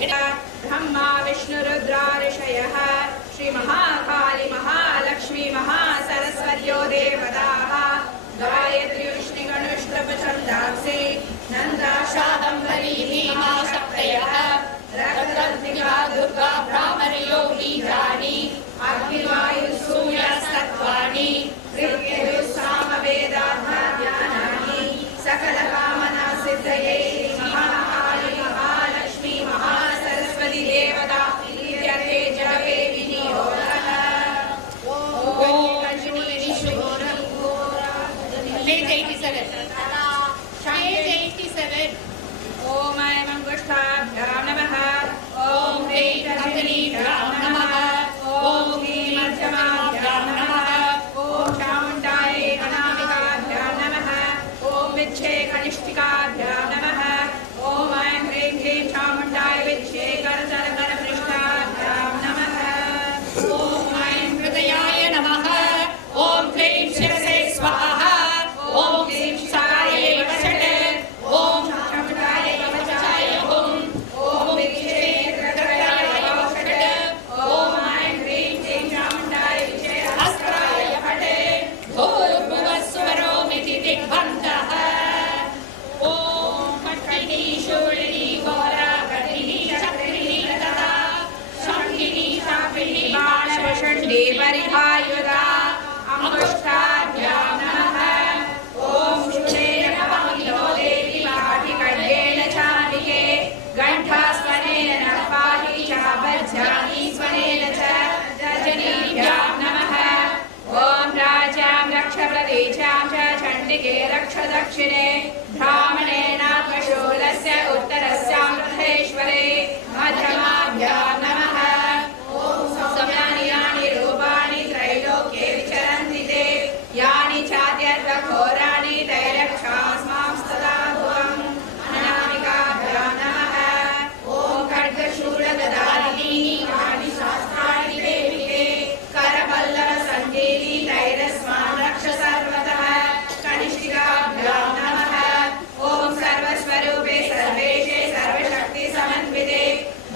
ब्रह्मा विष्णुरुद्रा ऋषयः श्री महाकाली महालक्ष्मी महासरस्वत्यो देवताः गायत्री विष्णुगणुष्टपछन्दांसि नन्दा शाकम्भरी भीमा शक्तयः रक्तद्दिगा दुर्गा भ्रामरयो बीजानि अग्निवायुसूर्यस्तत्त्वानि ऋग्यजुस्सामवेदाध्यानानि सकलकामना सिद्धये महाकाली महालक्ष्मी महासरस्वती देवता इत्यर्थे जपे विनियोगः। ॐ कंचुनी शुभोरं घोरा page 87 ॐ ऐं अंगुष्ठाभ्यां नमः ॐ ह्रीं कंचनीभ्यां नमः ॐ ह्रीं मध्यमाभ्यां नमः ॐ चामुण्डायै अनामिकाभ्यां नमः ॐ विच्छे कनिष्ठिकाभ्यां नमः ॐ ऐं ह्रीं ह्रीं चामुण्डाय विच्छे करतलकरपृष्ठाभ्यां नमः ॐ ऐं हृदयाय नमः ॐ क्लीं शिरसे स्वाहा ॐ क्लीं साये वषट् ॐ चामुण्डाय कवचाय हुं ॐ विच्छे कृतकराय वषट् ॐ ऐं ह्रीं क्लीं चामुण्डाय विच्छे अस्त्राय फट् भूर्भुवस्वरोमिति दिग्बन्धः ॐ कट्टिनी शूलिनी घोरा कटिनी चक्रिणी तथा शङ्खिनी शापिनी बाणवषण्डी परिहायुधा अंगुष्ठाभ्यां नमः ॐ शूलेन पाहिनो देवी पाठिखड्गेन चालिके घण्टास्वनेन नः पाहि चापज्जानि स्वनेन च रजनीभ्यां नमः ॐ राज्यां रक्ष प्रदेशां च चण्डिके रक्ष दक्षिणे ब्राह्मणेनात्मशूलस्य उत्तरस्यां रथेश्वरे मध्यमाभ्यां नमः ॐ सौम्यानि यानि रूपाणि त्रैलोक्ये विचरन्ति ते यानि चाद्यर्वघोराणि तैरक्षास्मां सदा भुवम् अनामिकाभ्यां नमः ॐ खड्गशूलगदारिणी यानि शास्त्राणि देविके करपल्लवसङ्गीनि तैरस्मान् रक्ष सर्वतः कनिष्ठिकाभ्यां नमः ॐ सर्वस्वरूपे सर्वेशे सर्वशक्तिसमन्विते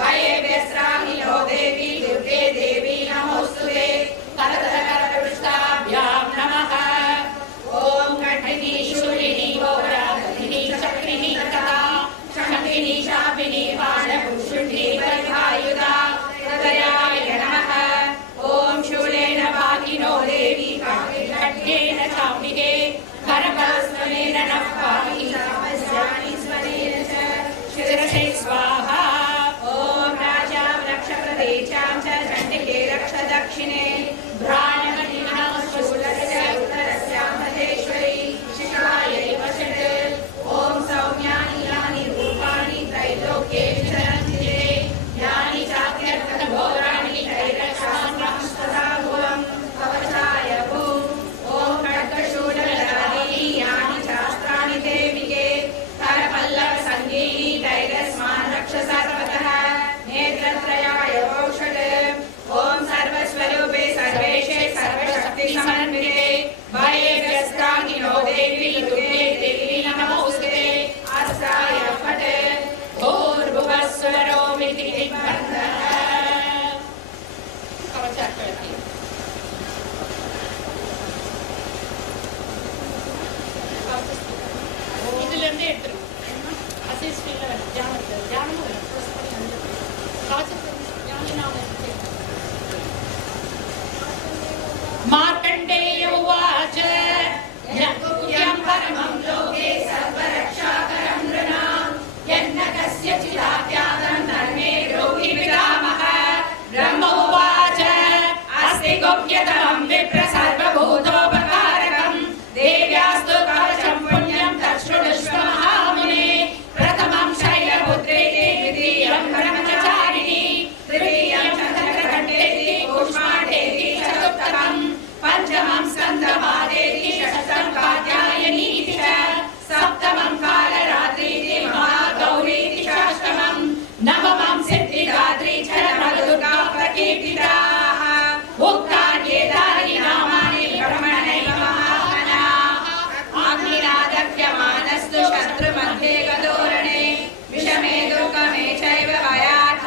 भयेभ्यस्त्राहि नो देवी दुर्गे देवी नमोऽस्तुते करतलकरपृष्ठाभ्यां नमः ॐ कठिनी शूलिनी घोराधिनी चक्रिणी तथा शङ्खिनी शापिनी बाणभूषुण्डी परिहायुधा हृदयाय नमः ॐ शूलेन पाहिनो देवी खड्गेन चामुण्डिके करपल्लवेन नः पाहि चापज्जानि स्वनेन च शिरसे स्वाहा ॐ राज्यां रक्ष प्रदेशां च चण्डिके रक्ष दक्षिणे ब्राह्मणेनात्मशूलस्य उत्तरस्यां रथेश्वरी शिखायै वषट् ॐ सौम्यानि यानि रूपाणि त्रैलोक्ये विचरन्ति ते यानि चात्यर्थघोराणि तैरक्षास्मां सदा भुवम् कवचाय हुं ॐ खड्गशूलगदारिणी यानि शास्त्राणि देविके करपल्लवसङ्गीनि तैरस्मान् रक्ष सर्वतः नेत्रत्रयाय वौषट् ॐ सर्वस्वरूपे सर्वेशे सर्वशक्तिसमन्विते भयेभ्यस्त्राहि नो देवी दुर्गे देवी नमोऽस्तुते अस्त्राय फट् भूर्भुवस्वरोमिति दिग्बन्धः இதிலிருந்து எடுத்துரும் அசிஸ்டில் தியானமும் मार्कण्डेय उवाच यं परमं लोके सर्वरक्षाकरं नृणां यन्न कस्यचिदात्यागं धर्मे द्रोहि पितामहः ब्रह्म उवाच अस्ति गुह्यतमं विप्र सर्वभूतोपकारकं देव्यास्तु कवचं पुण्यं तच्छृणुष्व महामुने प्रथमं शैलपुत्रेति द्वितीयं ब्रह्मचारिणी तृतीयं चन्द्रघण्टेति कूष्माण्डेति चतुर्थं पञ्चमं स्कन्दमादेति षष्ठं कात्यायनीति च सप्तमं कालरात्रीति महागौरीति षष्ठमं नवमं सिद्धिदात्री च नवदुर्गा प्रकीर्तिताः उक्तान्येतानि नामानि ब्रह्मणैव महात्मनाः अग्निना दह्यमानस्तु शत्रुमध्ये गदोरणे विषमे दुर्गमे चैव भयात्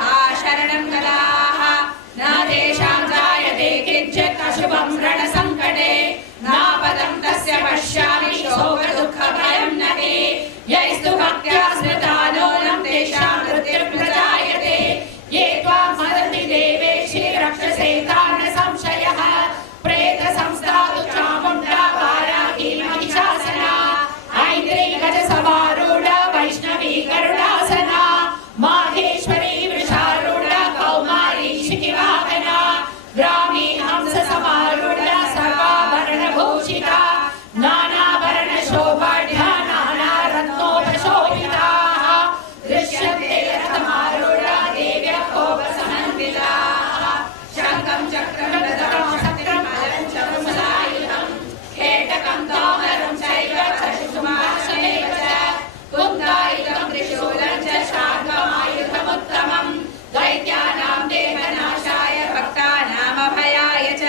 विश्वसेता न संशयः प्रेत संस्थातु चामुण्डा वाराही महिषासना ऐन्द्री गज समारूढ वैष्णवी गरुडासना माहेश्वरी वृषारूढ कौमारी शिखिवाहना ग्रामी हंस समारूढ सर्वाभरण भूषिता नानाभरण शोभाढ्या नाना रत्नोपशोभिताः दृश्यन्ते रथमारूढा देव्यः कोपसमन्विताः शङ्खं चक्रं गदां शस्त्रम् अलञ्चलं सलायुधं हेटकं तामरं चैव चषुषुमाशनैव च कुन्दायुधं त्रिशूलं च शार्ङ्गमायुधमुत्तमं दैत्यानां देहनाशाय भक्तानामभयाय च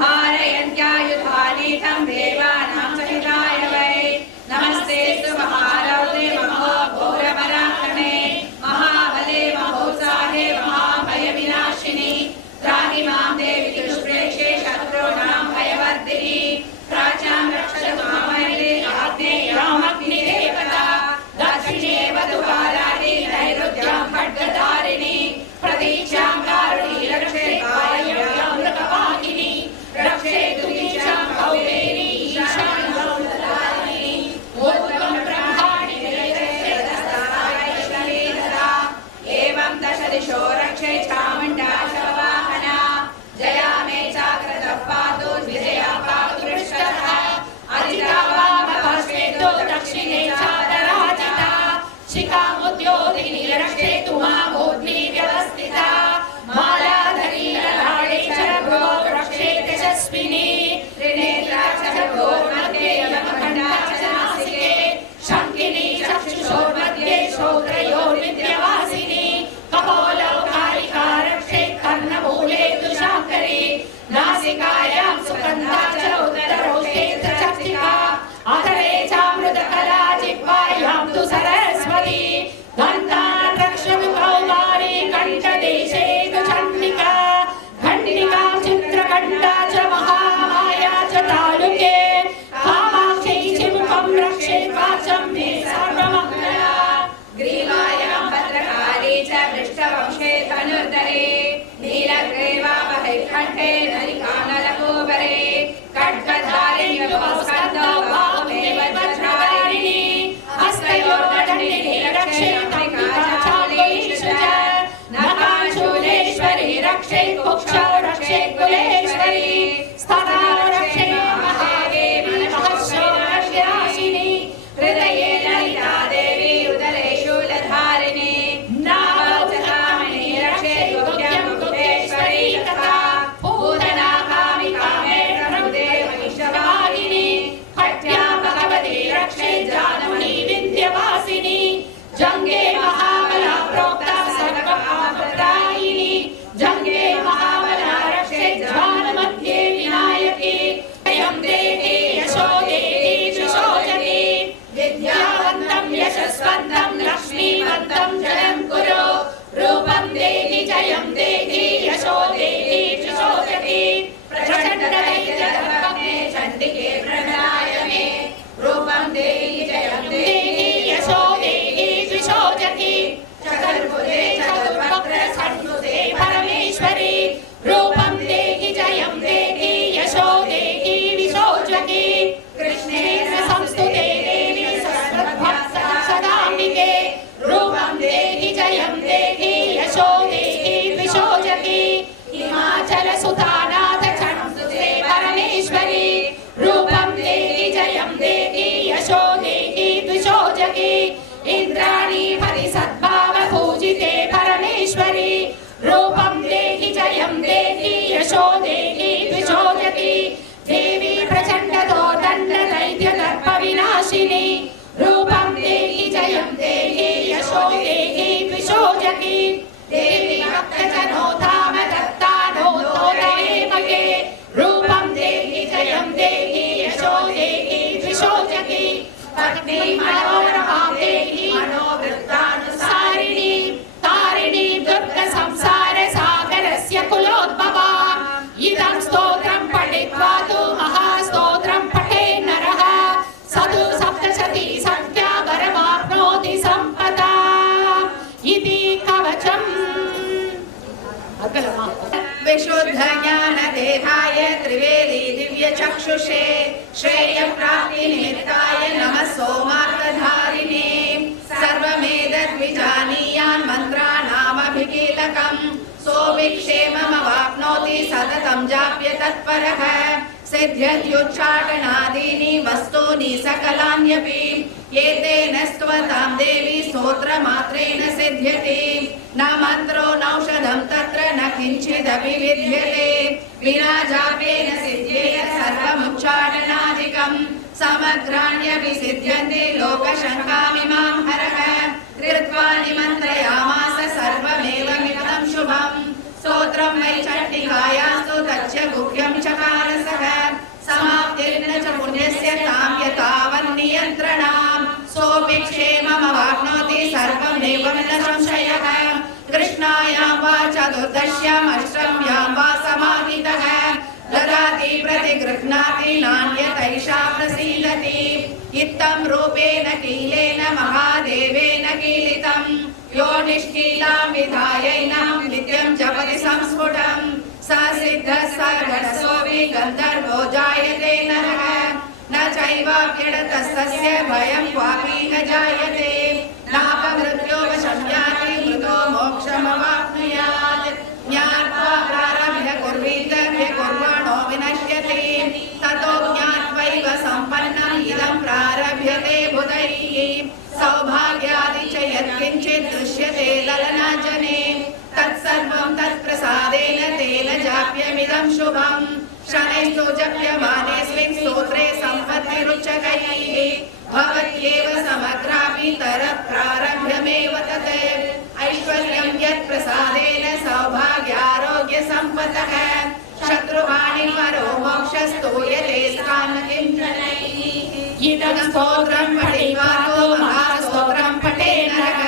धारयन्त्यायुधानीतं देवानां सहिताय वै नमस्तेऽस्तु महारौद्रे महाघोरपराक्रमे महाबले महोत्साहे महाभयविनाशिनि त्राहि मां देवि दुष्प्रेक्षे शत्रूणां भयवर्धिनि प्राच्यां रक्षतु मामैले आग्नेयामग्निदेवता दक्षिणे वधुवाराणि नैऋत्यां खड्गधारिणि प्रतीक्षां कारुणी रक्षे वायव्यां मृगवाहिनि रक्षे दुतीक्षां कौबेरी ईशान्यां ददारिणि ऊर्ध्वं ब्रह्माणि वेदस्तायैश्वरी ददा एवं दश दिशो रक्षे चामुण्डा शवाहना जया मे चाक्रतः पातु विजया पातु पृष्ठतः अजिता वामपार्श्वेतो दक्षिणे चादराजिता शिखामुद्योगिनी रक्षेतु मामूर्ध्नि व्यवस्थिता मालाधरी ललाटे च भ्रुवौ रक्षेत् यशस्विनी त्रिनेत्रा च भ्रुवोर्मध्ये यमखण्डा च नासिके शङ्किनी चक्षुषोर्मध्ये श्रोत्रयोर्विद्यवासिनी कपोलौ कालिका रक्षेत् कर्णमूले दुशाङ्करी नासिकायां सुगन्धा च उदरोष्ठे च चर्चिका अधरे चामृतकला जिह्वायां तु सरस्वती गन्धान् रक्षतु कौमारी कण्ठदेशे तु चण्डिका खण्डिका चित्रकण्ठा च महामाया च तालुके कामाक्षी चिमुखं रक्षेत् वाचं मे सर्वमङ्गला ग्रीवायां भद्रकाली च वृष्टवंशे धनुर्धरे नीलग्रीवावहै कण्ठे नलिकानलकोपरे खड्गधारिण्युपौ स्कन्धौ बाहुमे वज्रधारिणि हस्तयोर्दण्डिनी रक्षेत् चालेषु च नखाशूलेश्वरी रक्षेत् कुक्षौ रक्षेत् कुलेश्वरी स्तथा रक्षेत् महादेवी महर्षोर्विनाशिनी हृदये ललिता देवी उदरे शूलधारिणी नाभौ च कामिनी रक्षेत् गुह्यं गुह्येश्वरी तथा पूतना कामिका मे प्रभुदे महिषवाहिनी खट्यां भगवती रक्षेत् जानमुनी विन्ध्यवासिनी जङ्गे महाबला प्रोक्ता सर्वकामप्रदायिनी जङ्गे महाबला रक्षेत् ज्वालमध्ये विनायकी जयं देहि यशो देहि विशोचति विद्यावन्तं यशस्वन्तं लक्ष्मीवन्तं जयं कुरु रूपं देहि जयं देहि यशो देहि विशोचति प्रचण्डदैत्यदर्पणे चण्डिके प्रणयाय मे रूपं देहि जयं देहि यशो देहि विशोचति चतुर्भुजे चतुर्वक्त्र षण्भुजे परमेश्वरी रूपं देहि जयं देहि यशो देहि विशोचति कृष्णेन संस्तुते देवी सरस्वती सदाम्बिके रूपं देहि जयं देहि यशो देहि विशोचति हिमाचलसुतानाथ चण्डुते परमेश्वरी रूपं देहि जयं देहि यशो देहि विशोचति इंद्राणी परिसद्भाव पूजिते परमेश्वरी रूपं देहि जयं देहि यशो देहि विशोचति देवी प्रचण्डतो दण्ड दैत्य दर्प विनाशिनी रूपं देहि जयं देहि यशो देहि विशोचति देवी भक्तजनो धाम दत्तानो तोदये मगे रूपं देहि जयं देहि यशो देहि विशोचति पत्नी मनोरमा देहि मनोवृत्तानुसारिणी तारिणी दुर्ग संसार सागरस्य कुलोद्भवा इदं स्तोत्रं पठित्वा तु महास्तोत्रं पठे नरः सदु सप्तशती संख्या वरमाप्नोति संपदा इति कवचम् विशुद्ध ज्ञान देहाय त्रिवेदी दिव्य चक्षुषे श्रेय प्राप्ति निमित्ताय नमः सोमार्कधारिणे सर्वमेतद्विजानीयान् मन्त्राणामभिकीलकम् सोऽविक्षेममवाप्नोति सततं जाप्य तत्परः सिद्ध्यत्युच्चाटनादीनि वस्तूनि सकलान्यपि एतेन स्तवतां देवी स्तोत्रमात्रेण सिद्ध्यति न मन्त्रो नौषधं तत्र न किञ्चिदपि विद्यते विना जापेन सिद्ध्येत सर्वमुच्चाटनादिकं समग्राण्यपि सिद्ध्यन्ते लोकशङ्कामिमां हरः कृत्वा निमन्त्रयामास सर्वमेव मिदं शुभम् स्तोत्रं वै चण्डिकायास्तु तच्च गुह्यं चकारसः समाप्तिर्न च पुण्यस्य तां यतावन्नियन्त्रणां सोऽविक्षेममवाप्नोति सर्वमेव न संशयः कृष्णायां वा चतुर्दश्याम् अष्टम्यां वा समाहितः ददाति प्रतिगृह्णाति नान्यतैषा प्रसीदति इत्थं रूपेण कीलेन महादेवेन कीलितं यो निष्कीलां विधायैनं नित्यं जपति संस्फुटं स सिद्धः स घटसोऽपि गन्धर्वो जायते नरः न चैवाप्यडतस्तस्य भयं क्वापि न जायते नापमृत्यो वशं याति मृतो मोक्षमवाप्नुयात् ज्ञात्वा प्रारभ्य कुर्वीत कुर्वाणो विनश्यति ततो ज्ञात्वैव सम्पन्नम् इदं प्रारभ्यते बुधैः सौभाग्यादि च यत्किञ्चित् दृश्यते ललनाजने तत्सर्वं तत्प्रसादेन तेन जाप्यमिदं शुभम् शनैस्तु जप्यमानेऽस्मिन् स्तोत्रे सम्पत्तिरुच्यकैः भवत्येव समग्रापि तरः प्रारभ्यमेव तत् ऐश्वर्यं यत्प्रसादेन सौभाग्यारोग्यसम्पदः शत्रुहानिवरो मोक्षस्तूयते स्थानं जनैः इदं स्तोत्रं पठित्वा तु महास्तोत्रं पठे नरः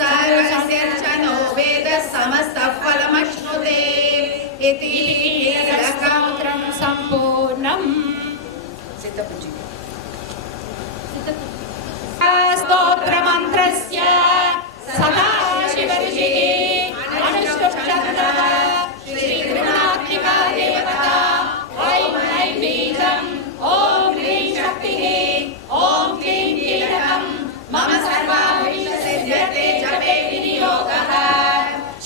सर्वस्य च नो वेदः समस्तः फलमश्नुते इति स्तोत्रं सम्पूर्णम् स्तोत्रमन्त्रस्य सदाशिवऋषिः अनुष्टुप्छन्दः श्रीगृह्णात्मिका देवता ऐं ऐं बीजम् ॐ ह्रीं शक्तिः ॐ क्लीं कीलकम् मम सर्वाभीष्टसिद्ध्यते जपे विनियोगः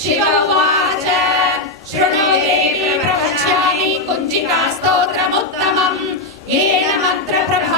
शिव उवाच शृणु देवी प्रवक्ष्यामि कुञ्जिकास्तोत्रमुत्तमम् येन मन्त्रप्रभा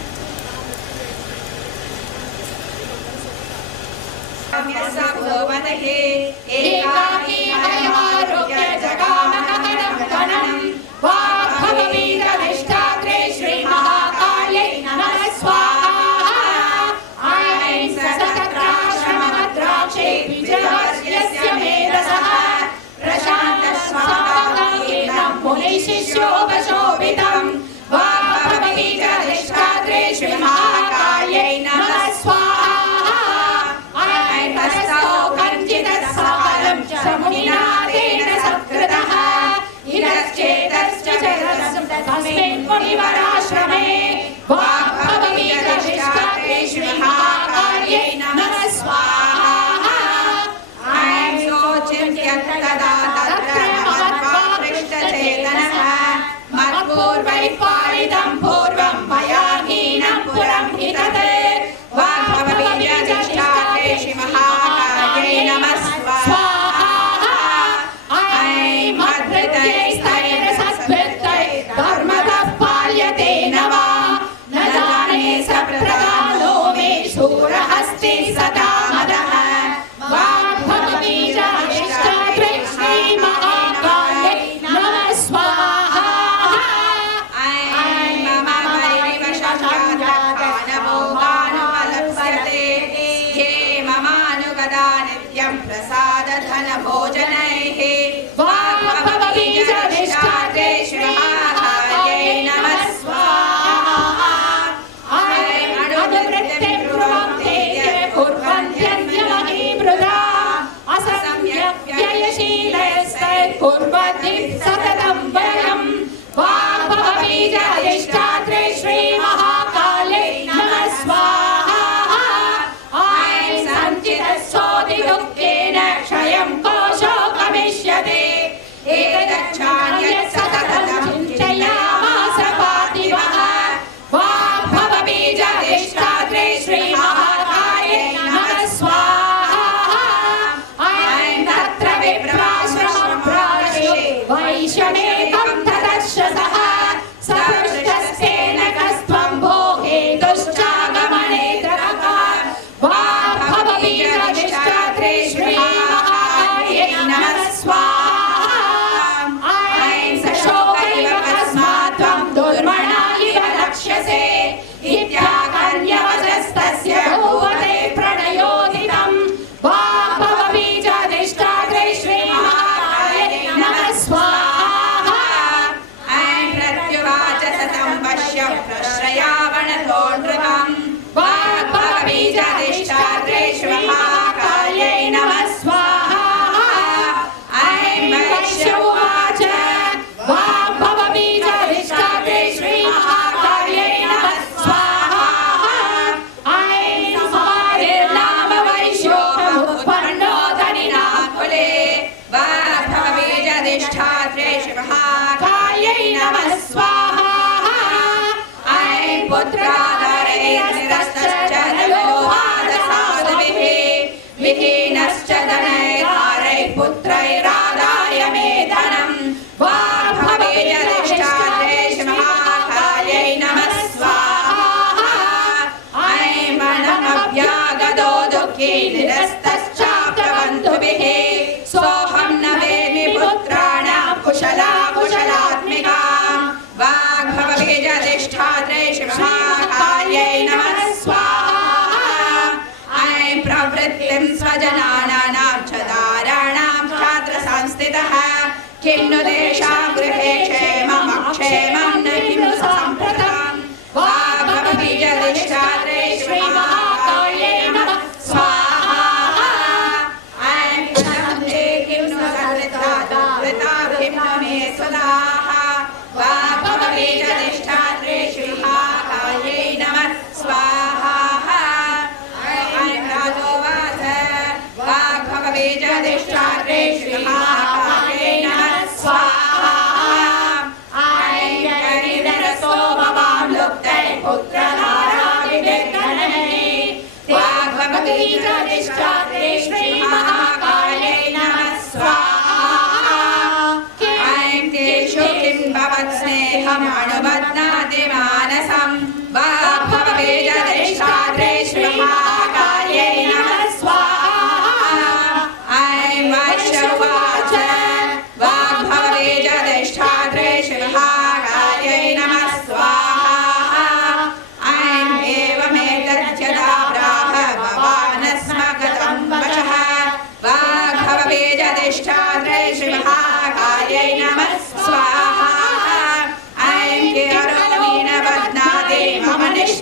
काम्यः भूमतहे एकाकी हयारोग्य जगामकनं गणं वाग्भवबीजधिष्ठात्रे श्रीमहाकाल्यै नमः स्वाहा ऐं सतत्राश्रमभद्राक्षे विजयवर्यस्य मेधसः प्रशान्तस्वागतेन मुनिशिष्योपशोभितं वाग्भवबीजधिष्ठात्रे श्रीमहाकाल्यै नमः स्वाहा ऐं तस्थौ कञ्चिदस्सालं च मुनिना तेन सत्कृतः इदश्चेतश्च तस्मिन् मुनिवराश्रमे वाग्भवबीजधिष्ठात्रे श्रीमहाकाल्यै नमः स्वाहा ऐं शोचिन्त्य तदा तत्र महत्त्वाकृष्टचेतनः मत्पूर्वैः पालितं पूर्वं मया हीनं पुरं हि तत् वाग्भवबीजधिष्ठात्रे श्रीमहाकाल्यै नमः स्वाहा ऐं मद्भृत्यैस्तैरसद्भृत्यैः धर्मतः पाल्यते न वा न जाने सप्रदानो मे शूरहस्ति सदा मदः वाग्भवबीजधिष्ठात्रे श्रीमहाकाल्यै नमः स्वाहा ऐं मम परिवशकानमोहानुपलप्स्यते ये ममानुगदा नित्यं प्रसादधनभोजनैः वाग्भवबीजधिष्ठात्रे श्रीमहाकाल्यै नमः स्वाहा ऐं अनुवृत्तिं कुर्वन्ति ये कुर्वन्त्यन्यमहीमृदा असम्यक् व्ययशीलैस्तैः कुर्वन्ति सततं वयं वाग्भवबीजधिष्ठात्रे श्रीमहाकाल्यै नमः स्वाहा ऐं सञ्चितस्सोऽधिदुःखेन क्षयं कोशो गमिष्यते एतदच्छान्यत् सततं चिन्तयामास पार्थिवः वाग्भवबीजधिष्ठात्रे श्रीमहाकाल्यै नमः स्वाहा ऐं तत्र विप्राश्रमं प्राश्यो वैशमेकं तदर्शसः सपृष्टस्तेन कस्त्वं भो हेतुश्चागमने द्रवः वाग्भवबीजधिष्ठात्रे श्रीमहाकाल्यै नमः स्वाहा ऐं सशोकैव कस्मात् त्वं दुर्मणा इव लक्ष्यसे इत्याकर्ण्यवचस्तस्य भूवते प्रणयोदितं वाग्भवबीजधिष्ठात्रे श्रीमहाकाल्यै नमः स्वाहा ऐं प्रत्युवाच सतं पश्य प्रश्रयावणतो नृपम् वाग्भवबीजधिष्ठात्रे श्रीमहाकाल्यै नमः स्वाहा ऐं वैश्य उवाच वाग्भवबीजधिष्ठात्रे श्रीमहाकाल्यै नमः स्वाहा ऐं समाधिर्नाम वैश्योपमुत्पन्नो धनिनाकुले वाग्भवबीजधिष्ठात्रे श्रीमहाकाल्यै नमः स्वाहा ऐं पुत्राधारैर्निरस्तश्च नलोहादसाधुभिः विहीनश्च धनैर्धारैः पुत्रैरादाय मे धनम् वाग्भवबीजधिष्ठात्रे श्रीमहाकाल्यै नमः स्वाहा ऐं मनमव्यागतो दुःखी निरस्तश्चाप्तबन्धुभिः सोऽहं न वेमि पुत्राणां कुशलात्मिकां वाग्भवबीजधिष्ठात्रे श्रीमहाकाल्यै नमः स्वाहा ऐं प्रवृत्तिं स्वजनानां च दाराणां छात्रसंस्थितः किं नु तेषां गृहे क्षेममक्षेमं न किं नु साम्प्रतं वाग्भवबीजधिष्ठात्रे श्रीमहाकाल्यै नमः स्वाहा ऐं नन्दे किं नु सकृता किं नु मे सुधाः वाग्भवबीजधिष्ठात्रे श्रीमहाकाल्यै नमः स्वाहा ऐं राजोवाच वाग्भवबीजधिष्ठात्रे श्रीमहाकाल्यै नमः स्वाहा ऐं गणिधरसो भवां लुप्तैः पुत्रधाराभिर्गणैः वाग्भवबीजधिष्ठात्रे श्रीमहाकाल्यै नमः स्वाहा ऐं तेषु किं भवत्स्नेहमनुबध्नाति मानसं वाग्भवबीजधिष्ठात्रे श्रीमहाकाल्यै नमः स्वाहा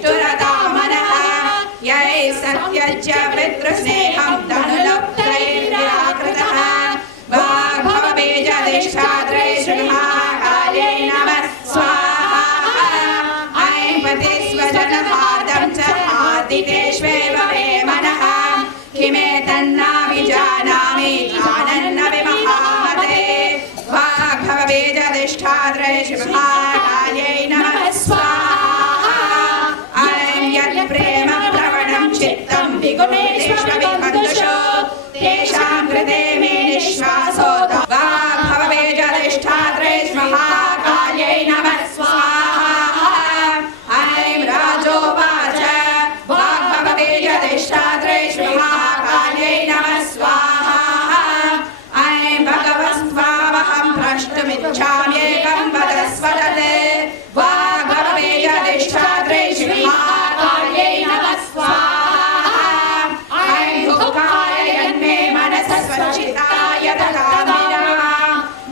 दुरता मनः यै सत्यज्य पितृस्नेहं धनुलुप्तैर्व्याकृतः वाग्भवबीजधिष्ठात्रे श्रीमहाकाल्यै नमः स्वाहा ऐं पति स्वजनहार्दं च आदितेष्वेव मे मनः किमेतन्नाभिजानामि जानन्न विमहामते वाग्भवबीजधिष्ठात्रे श्रीमहाकाल्यै नमः स्वाहा ऐं यत् प्रेम प्रवणं चित्तं विगुणेष्वविबन्धुषो तेषां कृते मे निःश्वासो वाग्भवबीजधिष्ठात्रे श्रीमहाकाल्यै नमः स्वाहा ऐं राजोवाच वाग्भवबीजधिष्ठात्रे श्रीमहाकाल्यै नमः स्वाहा ऐं भगवस्त्वामहं प्रष्टुमिच्छाम्येकं वदस्व तत् वाग्भवबीजधिष्ठात्रे श्रीमहाकाल्यै नमः स्वाहा ऐं दुःखाय यन्मे मनसः स्वचिताय ददामिना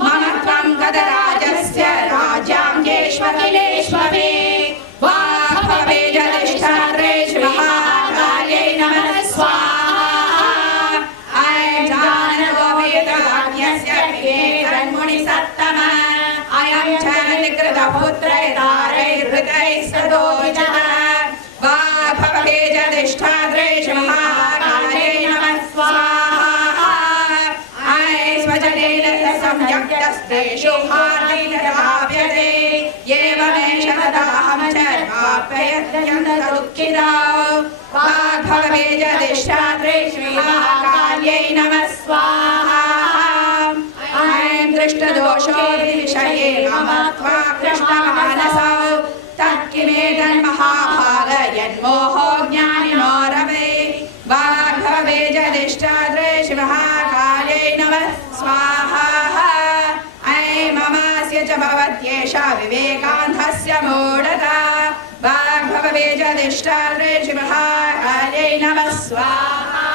मम त्वं गदराजस्य राज्याङ्गेष्वखिलेष्वपि वाग्भवबीजधिष्ठात्रे श्रीमहाकाल्यै नमः स्वाहा ऐं जानगोपीतवाक्यस्य विवेकन्मुनिसत्तम अयं च निकृतपुत्रैर्तारैर्हृतैस्तदोजः वाग्भवबीजधिष्ठात्रे श्रीमहाकाल्यै नमः स्वाहा ऐं स्वजनेन संयुक्तस्तेषु हार्दिकदाप्यते एवमेष तदाहं च वाप्ययत्यन्तदुःखिता वाग्भवबीजधिष्ठात्रे श्रीमहाकाल्यै नमः स्वाहा ऐं दृष्टदोषोऽभिविषये मम त्वा कृष्णमानसौ तत्किमेतन्महाभाग यन्मोहो ज्ञानिनो रवे वाग्भवबीजधिष्ठात्रे श्रीमहाकाल्यै नमः स्वाहा ऐं ममास्य च भवत्येषा विवेकान्धस्य मूढता वाग्भवबीजधिष्ठात्रे श्रीमहाकाल्यै नमः स्वाहा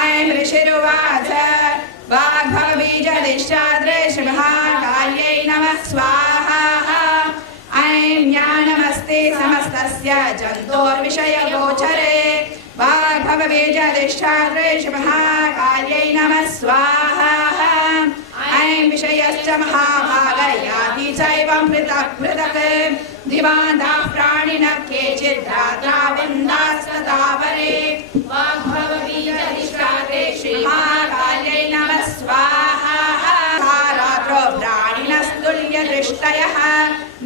ऐं ऋषिरुवाच वाग्भवबीजधिष्ठात्रे श्रीमहाकाल्यै नमः स्वाहा ऐं ज्ञानमस्ति समस्तस्य जन्तोर्विषयगोचरे वाग्भवबीजधिष्ठात्रे श्रीमहाकाल्यै नमः स्वाहा ऐं विषयश्च महाभागयाति चैवं पृथक् पृथक् दिवान्धाः प्राणिनः केचिद्रात्रा विन्दास्ततावरे वाग्भवबीजधिष्ठात्रे श्रीमहाकाल्यै नमः स्वाहा रात्रो प्राणिनस्तुल्यदृष्टयः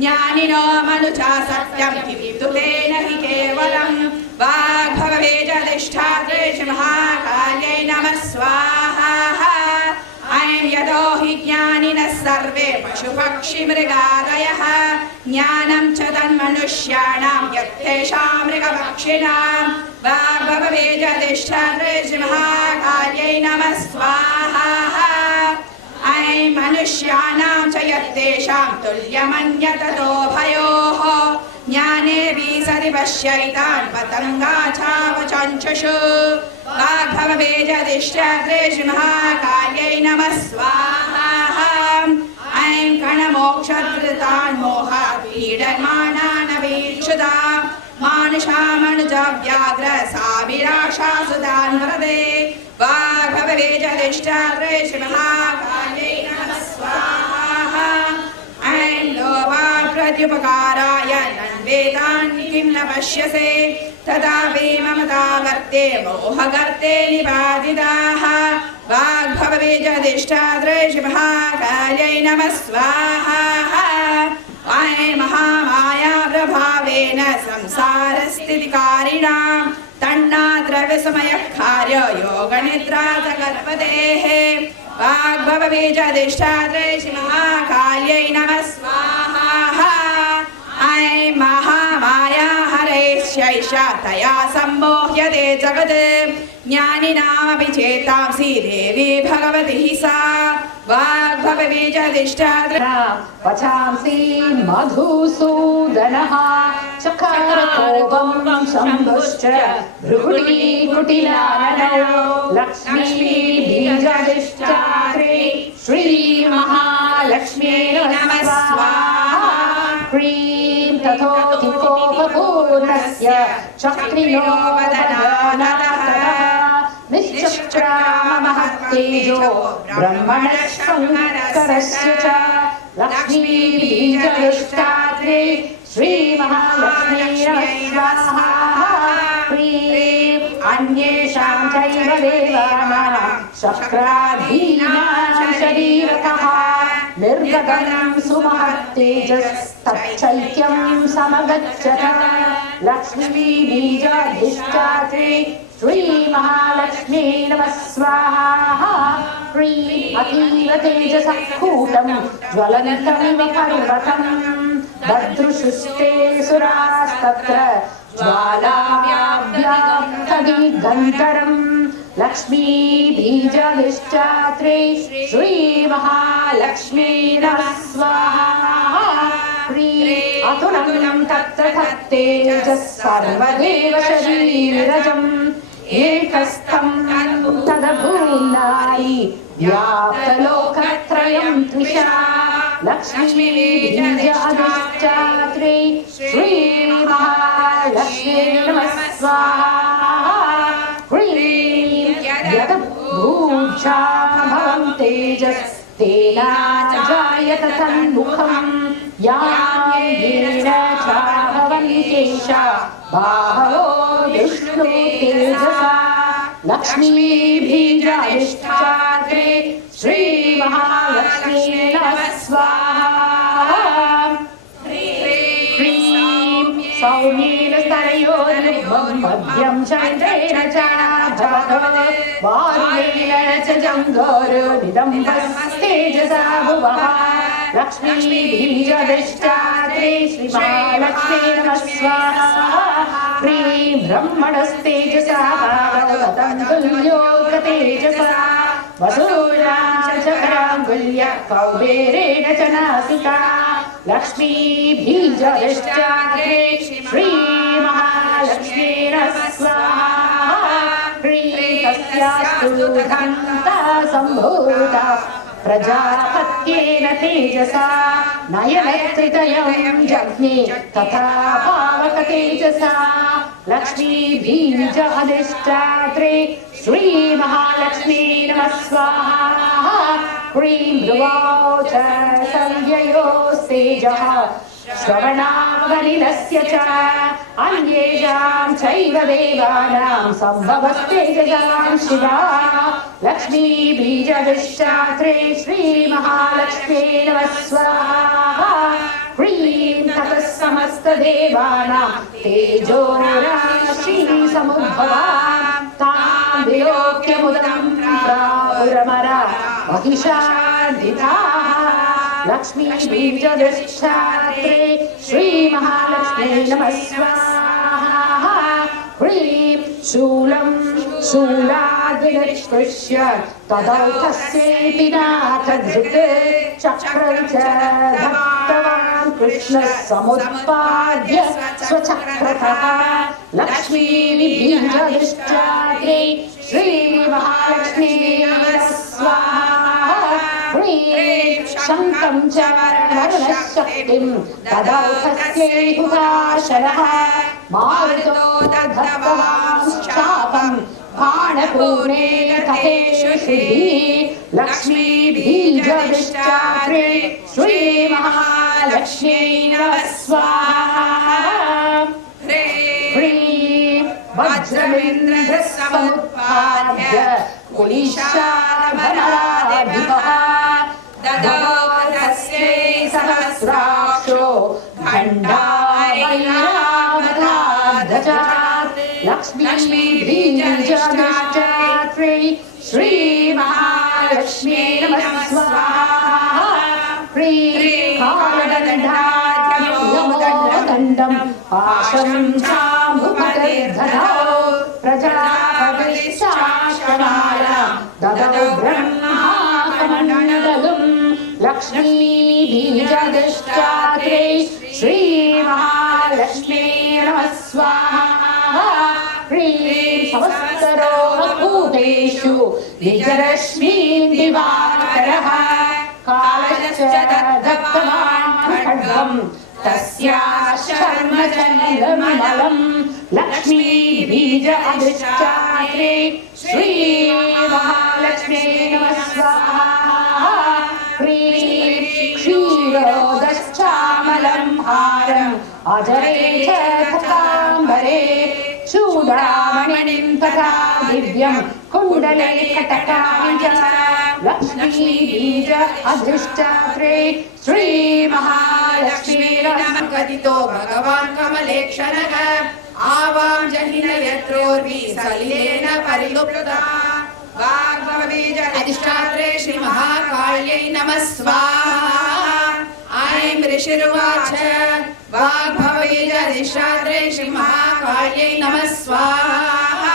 ज्ञानिनो मनुजा सत्यं किन्तु तेन हि केवलम् वाग्भवबीजधिष्ठात्रे श्रीमहाकाल्यै नमः स्वाहा ऐं यतो हि ज्ञानिनः सर्वे पशुपक्षिमृगादयः ज्ञानं च तन्मनुष्याणां यत्तेषां मृगपक्षिणां वाग्भवबीजधिष्ठात्रे श्रीमहाकाल्यै नमः स्वाहा ऐं मनुष्याणां च यत्तेषां तुल्यमन्यततोभयोः ज्ञाने विसरि पश्यैतान् पतङ्गाचावचञ्चुषु वाग्भवबीजधिष्ठात्रे श्रीमहाकाल्यै नमः स्वाहा ऐं कणमोक्षधृतान् मोहापीडमानानवीक्षुता मानुषामनुजव्याघ्र साभिराशासुतान् वरदे वाग्भवबीजधिष्ठात्रे श्रीमहाकाल्यै नमः स्वाहा ऐं लोभाप्रत्युपकाराय नन्वेदान् किं न पश्यसे तदापि ममतावर्ते मोहगर्ते निपातिताः वाग्भवबीजधिष्ठात्रे श्रीमहाकाल्यै नमः स्वाहा ऐं महामाया प्रभावेन संसारस्थितिकारिणां तन्नाद्रव्यसमयः कार्य योगनिद्रा च कल्पतेः वाग्भवबीजधिष्ठात्रे श्रीमहाकाल्यै नमः स्वाहा ऐं महामाया हरेश्यैषा तया सम्मोह्यते जगत् ज्ञानिनामपि चेतांसि देवी भगवती सा वाग्भवबीजधिष्ठात्रे वचांसि मधुसूदनः चकारकोपं शम्भुश्च भृकुटीकुटिलाननौ लक्ष्मीबीजधिष्ठात्रे श्रीमहालक्ष्म्यै नमः स्वाहा ह्रीं तथोऽधिको बभूनस्य चक्रिणो वदनानः निश्चक्राममहत्तेजो ब्रह्मणः शङ्करस्य च लक्ष्मीबीजनिष्ठात्रे श्रीमहालक्ष्मी स्वाहा प्रीं अन्येषां चैव देवानां शक्राधीनां शरीरतः निर्गगनं सुमहत्तेजस्तच्चैत्यं समगच्छत लक्ष्मीबीजाधिष्ठात्रे श्रीमहालक्ष्मी नमः स्वाहा प्रीं अतीव तेजसः कूटं ज्वलन्तमिव पर्वतं ददृशुस्ते सुरास्तत्र ज्वालाव्याव्यां तदिगन्धरम् लक्ष्मीबीजाधिष्ठात्रे श्रीमहालक्ष्मी नमः स्वाहा प्रीं अतुलं तत्र तत्तेजः सर्वदेव शरीरजम् एकस्थं तदभून्नारी व्याप्तलोकत्रयं त्रिषा लक्ष्मीबीजाधिष्ठात्रे श्रीमहालक्ष्मी नमः स्वाहा प्रीं यदभूषा भवं तेजस्तेना जायत तन्मुखं यां चाभवन्केशा बाहवो विष्णु तेजसा लक्ष्मीबीजाधिष्ठात्रे श्रीमहालक्ष्मी नमः स्वाहा प्रीं सौम्येन स्तनयोर्युग्मं मध्यं चन्द्रेण च वारुणेन च जङ्घोरुनिदम्बस्तेजसा भुवः लक्ष्मीबीजाधिष्ठात्रे श्रीमहालक्ष्मी नमः स्वाहा प्रीं ब्रह्मणस्तेजसा भागवतं तुल्योऽग्रतेजसा वसूना च कराङ्गुल्य कौबेरेण च नासिका लक्ष्मीबीजाधिष्ठात्रे श्रीमहालक्ष्मी नमः स्वाहा प्रीं तस्यास्तु धन्ता सम्भूता प्रजापत्येन तेजसा नयनत्रितयं जज्ञे तथा पावकतेजसा लक्ष्मीबीजाधिष्ठात्रे श्रीमहालक्ष्मी नमः स्वाहा प्रीं भ्रुवौ च संज्ञयोस्तेजः श्रवणावनिलस्य च अन्येषां चैव देवानां सम्भवस्तेजसां शिवा लक्ष्मीबीजाधिष्ठात्रे श्रीमहालक्ष्मी नमः स्वाहा प्रीं ततः समस्तदेवानां तेजोराशि समुद्भवा तां विलोक्यमुदं प्रापुरमरा महिषान्विताः लक्ष्मीबीजाधिष्ठात्रे श्रीमहालक्ष्मी नमः स्वाहा प्रीं शूलं शूलाद्विनिष्कृष्य तदौतस्येति नाथधृत् चक्रं च धत्तवान् कृष्णः समुत्पाद्य स्वचक्रतः लक्ष्मीबीजाधिष्ठात्रे श्रीमहालक्ष्मी नमः स्वाहा प्रीं शङ्खं च वर्णशक्तिं तदौतस्यैहुताशरः मारुतो दद्धवांश्चापं बाणपूर्णेन तथेषु श्रीः लक्ष्मीबीजाधिष्ठात्रे श्रीमहालक्ष्मी नमः स्वाहा प्रीं वज्रमिन्द्रसमुत्पाद्य कुलिशालभराधिपः ददौ तस्यै सहस्राक्षो भण्डारैरावताद्धजात् लक्ष्मीबीजाधिष्ठात्रे श्रीमहालक्ष्मी नमः स्वाहा प्रीं कालदण्डाद्यमोदण्डं पाशं चाम्बुकटिर्दधौ प्रजापतिश्चाष्टमाला ददौ ब्रह्माकमण्डलम् लक्ष्मीबीजाधिष्ठात्रे श्रीमहालक्ष्मी नमः स्वाहा प्रीं समस्तरोगकूटेषु निजरश्मीदिवाकरः कालश्च दत्तवान् खड्गं तस्याः शर्म च निर्मलम् लक्ष्मी बीज अधिष्ठात्रे श्री महालक्ष्मी नमः स्वाहा ह्रीं क्षीरोदश्चामलं हारम् अजरे च तथाम्बरे चूडामणिं तथा दिव्यं कुण्डलैकटकानि च लक्ष्मी बीज अधिष्ठात्रे श्री महालक्ष्मी नमः कथितो भगवान् कमलेक्षणः आवां जहिन यत्रोर्वी सलिलेन परिलुप्ता वाग्भवबीज अधिष्ठात्रे श्री महाकाल्यै नमः स्वाहा ऐं ऋषिरुवाच वाग्भवबीज अधिष्ठात्रे श्री महाकाल्यै नमः स्वाहा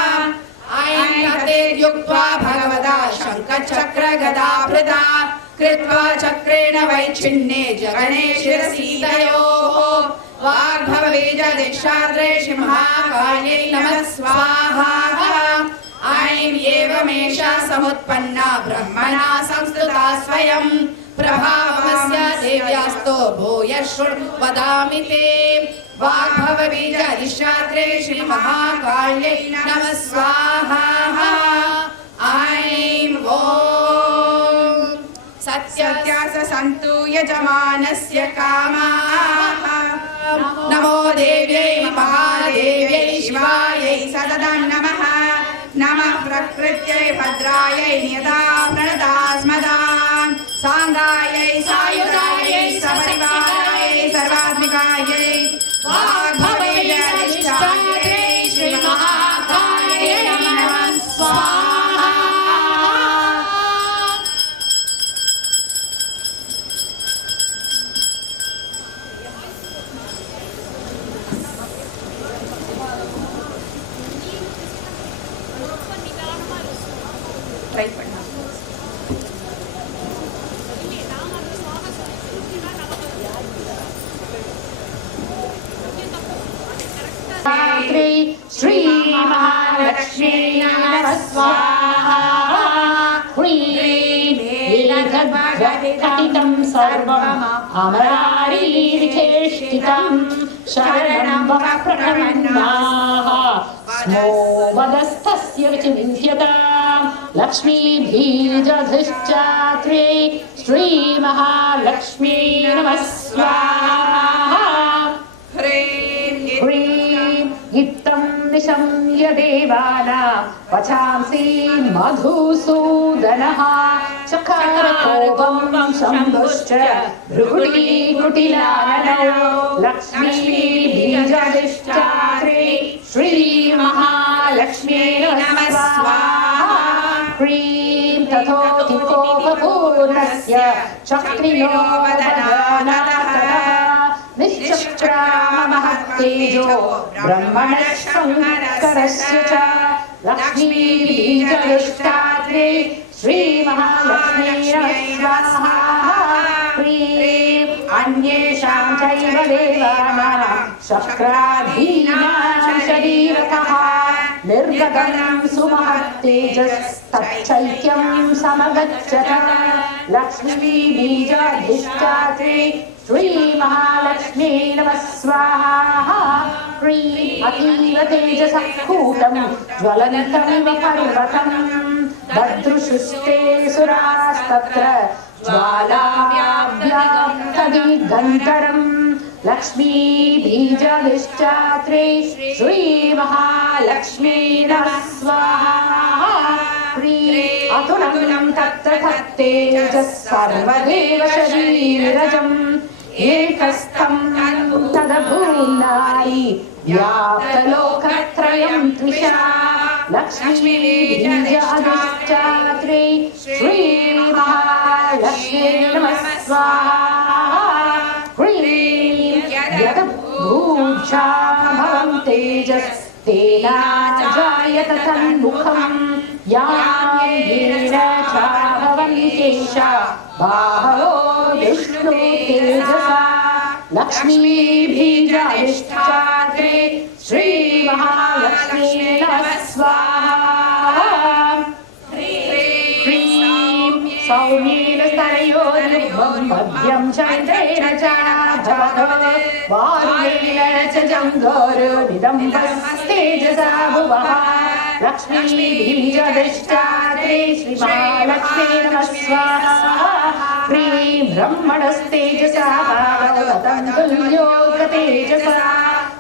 ऐं ततेर्युक्त्वा भगवता शङ्खचक्रगदाभृता कृत्वा चक्रेण वैच्छिन्ने जगने शिरसि तयोः वाग्भवबीज अधिष्ठात्रे श्री महाकाल्यै नमः स्वाहा ऐं एवमेषा समुत्पन्ना ब्रह्मणा संस्तुता स्वयं प्रभावस्य देव्यास्तो भूयः शृणु वदामि ते वाग्भवबीज अधिष्ठात्रे श्री महाकाल्यै नमः स्वाहा ऐं ॐ सत्यास सन्तु यजमानस्य कामाः नमो देव्यै महादेव्यै शिवायै सततं नमः नमः प्रकृत्यै भद्रायै नियता प्रणतास्मदां साङ्गायै सायुधायै सपरिवारायै सर्वात्मिकायै वाग्भवबीज अधिष्ठात्रे श्री महाकाल्यै नमः स्वाहा ट्राई करना श्री महालक्ष्मी नमः स्वाहा ह्रीं सर्वम् अमरारीरिचेष्टितं शरणं वः प्रपन्नाः स्मो वदस्तस्य विचिन्त्यताम् लक्ष्मी बीजाधिष्ठात्रे श्री महालक्ष्मी नमः स्वाहा इत्थं निशम्य देवानां वचांसि मधुसूदनः चकारकोपं शम्भुश्च भ्रुकुटीकुटिलाननौ लक्ष्मी बीजाधिष्ठात्रे श्री महालक्ष्मी नमः स्वाहा ह्रीं तथोऽधिकोपपूर्णस्य चक्रिणो वदनानतः निश्चक्राममहत्तेजो ब्रह्मणः शङ्करस्य च लक्ष्मी बीजाधिष्ठात्रे श्री महालक्ष्मी नमः स्वाहा ह्रीं अन्येषां चैव देवानां शक्राधीनां शरीरतः निर्गतं सुमहत्तेजस्तच्चैत्यं समगच्छत लक्ष्मी बीजाधिष्ठात्रे श्री महालक्ष्मी नमः स्वाहा ह्रीं अतीव तेजसः कूटं ज्वलन्तमिव पर्वतं ददृशुस्ते सुरास्तत्र ज्वालाव्याप्तदिगन्तरं लक्ष्मी बीजाधिष्ठात्रे श्री महालक्ष्मी नमः स्वाहा ह्रीं अतुलं तत्र तत्तेजः सर्वदेव शरीरजम् एकस्थं तदभून्नारी व्याप्तलोकत्रयं त्रिषा लक्ष्मी बीजाधिष्ठात्रे श्री महालक्ष्मी नमः स्वाहा ह्रीं यद्भूषा भवं तेजस्तेना जायत तन्मुखं यां चाभवन्केशा बाहवो विष्णु तेजसा लक्ष्मी बीजाधिष्ठात्रे श्री महालक्ष्मी नमः स्वाहा ह्रीं सौम्येन मध्यं चैत्रेण च वारुणेन च जङ्घोरुनिदं तेजसा भुवः लक्ष्मीबीजदिष्टात्रे श्रीमहालक्ष्मी नमः स्वाहा ह्रीं ब्रह्मणस्तेजसा भागवतं तुल्योग्रतेजसा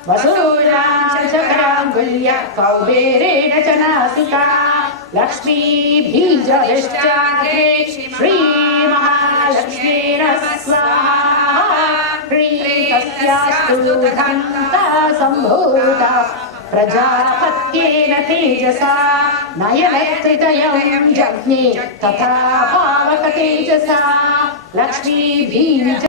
वसूनां चक्राङ्गुल्य कौबेरेण च नासिका लक्ष्मीबीजदिष्टात्रे श्रीमहालक्ष्मी नमः स्वाहा ह्रीं तस्यास्तु धन्ता सम्भूता प्रजापत्येन तेजसा नयनत्रितयं जज्ञे तथा पावक तेजसा लक्ष्मीबीज